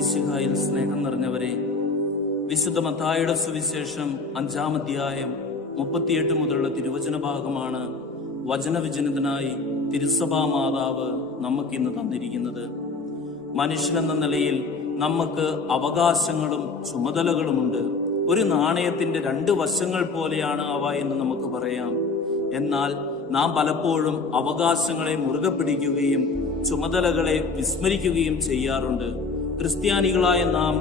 മിശിഹായിൽ സ്നേഹം നിറഞ്ഞവരെ വിശുദ്ധ മത്തായുടെ സുവിശേഷം അഞ്ചാം അധ്യായം മുപ്പത്തിയെട്ട് മുതലുള്ള തിരുവചന ഭാഗമാണ് വചനവിചനത്തിനായി തിരുസഭാ മാതാവ് നമുക്ക് ഇന്ന് തന്നിരിക്കുന്നത്. മനുഷ്യനെന്ന നിലയിൽ നമുക്ക് അവകാശങ്ങളും ചുമതലകളുമുണ്ട്. ഒരു നാണയത്തിന്റെ രണ്ട് വശങ്ങൾ പോലെയാണ് അവ എന്ന് നമുക്ക് പറയാം. എന്നാൽ നാം പലപ്പോഴും അവകാശങ്ങളെ മുറുകെ പിടിക്കുകയും ചുമതലകളെ വിസ്മരിക്കുകയും ചെയ്യാറുണ്ട്. ക്രിസ്ത്യാനികളായ നാം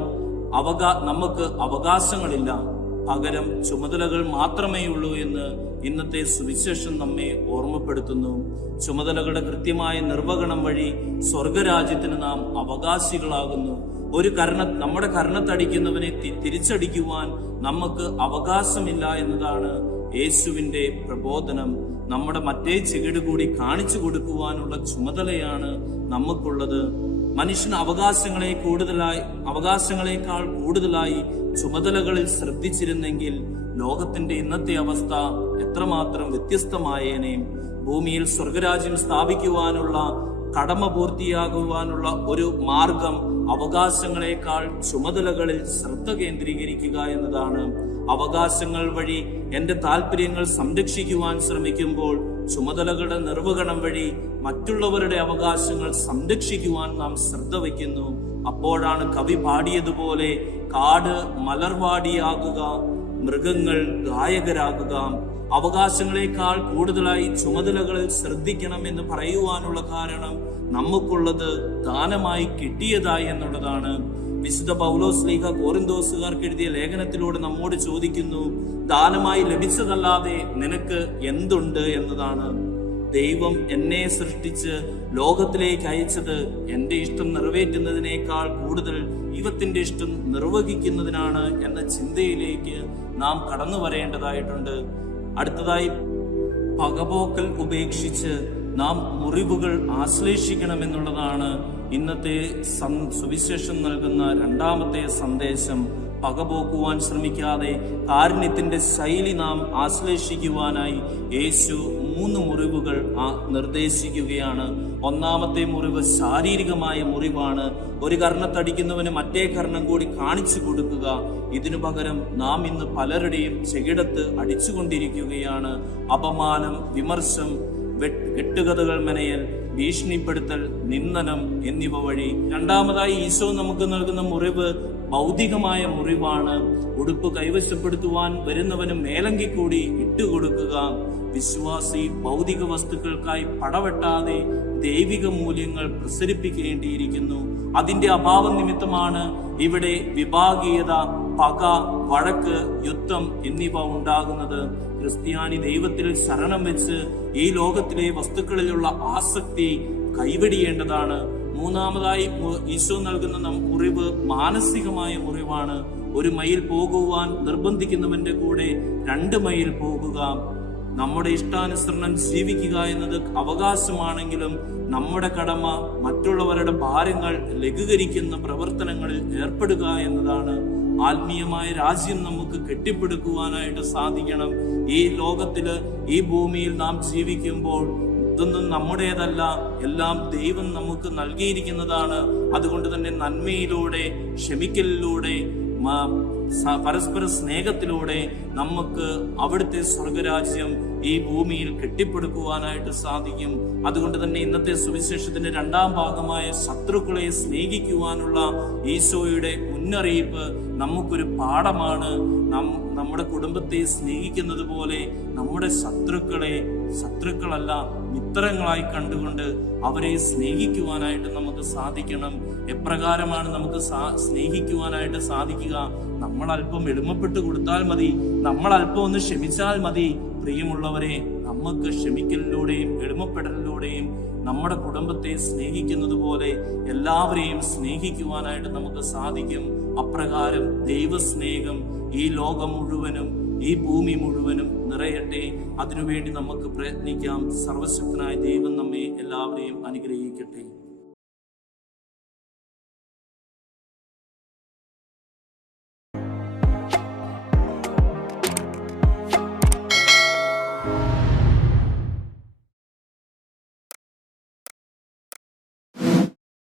അവകാ നമുക്ക് അവകാശങ്ങളില്ല. പകരം ചുമതലകൾ മാത്രമേ ഉള്ളൂ എന്ന് ഇന്നത്തെ സുവിശേഷം നമ്മെ ഓർമ്മപ്പെടുത്തുന്നു. ചുമതലകളുടെ കൃത്യമായ നിർവഹണം വഴി സ്വർഗരാജ്യത്തിന് നാം അവകാശികളാകുന്നു. ഒരു കർണ നമ്മുടെ കർണത്തടിക്കുന്നവനെ തിരിച്ചടിക്കുവാൻ നമുക്ക് അവകാശമില്ല എന്നതാണ് യേശുവിന്റെ പ്രബോധനം. നമ്മുടെ മറ്റേ ചെകിട് കൂടി കാണിച്ചു കൊടുക്കുവാനുള്ള ചുമതലയാണ് നമുക്കുള്ളത്. മനുഷ്യന് അവകാശങ്ങളെ കൂടുതലായി അവകാശങ്ങളെക്കാൾ കൂടുതലായി ചുമതലകളിൽ ശ്രദ്ധിച്ചിരുന്നെങ്കിൽ ലോകത്തിന്റെ ഇന്നത്തെ അവസ്ഥ എത്രമാത്രം വ്യത്യസ്തമായേനെ. ഭൂമിയിൽ സ്വർഗരാജ്യം സ്ഥാപിക്കുവാനുള്ള കടമ പൂർത്തിയാകുവാനുള്ള ഒരു മാർഗം അവകാശങ്ങളെക്കാൾ ചുമതലകളിൽ ശ്രദ്ധ കേന്ദ്രീകരിക്കുക എന്നതാണ്. അവകാശങ്ങൾ വഴി എന്റെ താല്പര്യങ്ങൾ സംരക്ഷിക്കുവാൻ ശ്രമിക്കുമ്പോൾ ചുമതലകളുടെ നിർവഹണം വഴി മറ്റുള്ളവരുടെ അവകാശങ്ങൾ സംരക്ഷിക്കുവാൻ നാം ശ്രദ്ധ വയ്ക്കുന്നു. അപ്പോഴാണ് കവി പാടിയതുപോലെ കാട് മലർവാടിയാകുക മൃഗങ്ങൾ ഗായകരാകുക. അവകാശങ്ങളെക്കാൾ കൂടുതലായി ചുമതലകളിൽ ശ്രദ്ധിക്കണം എന്ന് പറയുവാനുള്ള കാരണം നമുക്കുള്ളത് ദാനമായി കിട്ടിയതായി എന്നുള്ളതാണ്. വിശുദ്ധ പൗലോസ് ലീഗ കോറിന്തോസുകാർക്ക് എഴുതിയ ലേഖനത്തിലൂടെ നമ്മോട് ചോദിക്കുന്നു ദാനമായി ലഭിച്ചതല്ലാതെ നിനക്ക് എന്തുണ്ട്? എന്നതാണ്. ദൈവം എന്നെ സൃഷ്ടിച്ച് ലോകത്തിലേക്ക് അയച്ചത് എന്റെ ഇഷ്ടം നിറവേറ്റുന്നതിനേക്കാൾ കൂടുതൽ ദൈവത്തിന്റെ ഇഷ്ടം നിർവഹിക്കുന്നതിനാണ് എന്ന ചിന്തയിലേക്ക് നാം കടന്നു വരേണ്ടതായിട്ടുണ്ട്. അടുത്തതായി പകപോക്കൽ ഉപേക്ഷിച്ച് നാം മുറിവുകൾ ആശ്ലേഷിക്കണമെന്നുള്ളതാണ് ഇന്നത്തെ സുവിശേഷം നൽകുന്ന രണ്ടാമത്തെ സന്ദേശം പകപോക്കുവാൻ ശ്രമിക്കാതെ കാരുണ്യത്തിന്റെ ശൈലി നാം ആശ്ലേഷിക്കുവാനായി യേശു മൂന്ന് മുറിവുകൾ നിർദ്ദേശിക്കുകയാണ്. ഒന്നാമത്തെ മുറിവ് ശാരീരികമായ മുറിവാണ്. ഒരു കർണത്തടിക്കുന്നവന് മറ്റേ കർണം കൂടി കാണിച്ചു കൊടുക്കുക. ഇതിനു പകരം നാം ഇന്ന് പലരുടെയും ചെകിടത്ത് അടിച്ചുകൊണ്ടിരിക്കുകയാണ്. അപമാനം വിമർശം കെട്ടുകഥകൾ മെനയൽ ഭീഷണിപ്പെടുത്തൽ നിന്ദനം എന്നിവ വഴി. രണ്ടാമതായി ഈശോ നമുക്ക് നൽകുന്ന മുറിവ് ഭൗതികമായ മുറിവാണ്. ഉടുപ്പ് കൈവശപ്പെടുത്തുവാൻ വരുന്നവന് മേലങ്കി കൂടി ഇട്ടുകൊടുക്കുക. വിശ്വാസി ഭൗതിക വസ്തുക്കൾക്കായി പടവെട്ടാതെ ദൈവിക മൂല്യങ്ങൾ പ്രസരിപ്പിക്കേണ്ടിയിരിക്കുന്നു. അതിന്റെ അഭാവ നിമിത്തമാണ് ഇവിടെ വിഭാഗീയത പക വഴക്ക് യുദ്ധം എന്നിവ ഉണ്ടാകുന്നത്. ക്രിസ്ത്യാനി ദൈവത്തിൽ ശരണം വെച്ച് ഈ ലോകത്തിലെ വസ്തുക്കളിലുള്ള ആസക്തി കൈവെടിയേണ്ടതാണ്. മൂന്നാമതായി ഈശോ നൽകുന്ന മുറിവ് മാനസികമായ മുറിവാണ്. ഒരു മൈൽ പോകുവാൻ നിർബന്ധിക്കുന്നവന്റെ കൂടെ രണ്ട് മൈൽ പോകുക. നമ്മുടെ ഇഷ്ടാനുസരണം ജീവിക്കുക എന്നത് അവകാശമാണെങ്കിലും നമ്മുടെ കടമ മറ്റുള്ളവരുടെ ഭാരങ്ങൾ ലഘൂകരിക്കുന്ന പ്രവർത്തനങ്ങളിൽ ഏർപ്പെടുക എന്നതാണ് ആത്മീയമായ രാജ്യം നമുക്ക് കെട്ടിപ്പടുക്കുവാനായിട്ട് സാധിക്കണം. ഈ ലോകത്തിൽ ഈ ഭൂമിയിൽ നാം ജീവിക്കുമ്പോൾ ഇതൊന്നും നമ്മുടേതല്ല. എല്ലാം ദൈവം നമുക്ക് നൽകിയിരിക്കുന്നതാണ്. അതുകൊണ്ട് തന്നെ നന്മയിലൂടെ ക്ഷമിക്കലിലൂടെ പരസ്പര സ്നേഹത്തിലൂടെ നമുക്ക് അവിടുത്തെ സ്വർഗരാജ്യം ഈ ഭൂമിയിൽ കെട്ടിപ്പടുക്കുവാനായിട്ട് സാധിക്കും. അതുകൊണ്ട് തന്നെ ഇന്നത്തെ സുവിശേഷത്തിന്റെ രണ്ടാം ഭാഗമായ ശത്രുക്കളെ സ്നേഹിക്കുവാനുള്ള ഈശോയുടെ മുന്നറിയിപ്പ് നമുക്കൊരു പാഠമാണ്. നമ്മുടെ കുടുംബത്തെ സ്നേഹിക്കുന്നത് പോലെ നമ്മുടെ ശത്രുക്കളെ ശത്രുക്കളല്ല മിത്രങ്ങളായി കണ്ടുകൊണ്ട് അവരെ സ്നേഹിക്കുവാനായിട്ട് നമുക്ക് സാധിക്കണം. എപ്രകാരമാണ് നമുക്ക് സ്നേഹിക്കുവാനായിട്ട് സാധിക്കുക? നമ്മൾ അല്പം എളിമപ്പെട്ട് കൊടുത്താൽ മതി. നമ്മൾ അല്പം ഒന്ന് ക്ഷമിച്ചാൽ മതി. പ്രിയമുള്ളവരെ നമുക്ക് ക്ഷമിക്കലിലൂടെയും എളിമപ്പെടലിലൂടെയും നമ്മുടെ കുടുംബത്തെ സ്നേഹിക്കുന്നത് പോലെ എല്ലാവരെയും സ്നേഹിക്കുവാനായിട്ട് നമുക്ക് സാധിക്കും. അപ്രകാരം ദൈവസ്നേഹം ഈ ലോകം മുഴുവനും ഈ ഭൂമി മുഴുവനും നിറയട്ടെ. അതിനുവേണ്ടി നമുക്ക് പ്രയത്നിക്കാം. സർവശക്തനായ ദൈവം നമ്മെ എല്ലാവരെയും അനുഗ്രഹിക്കട്ടെ.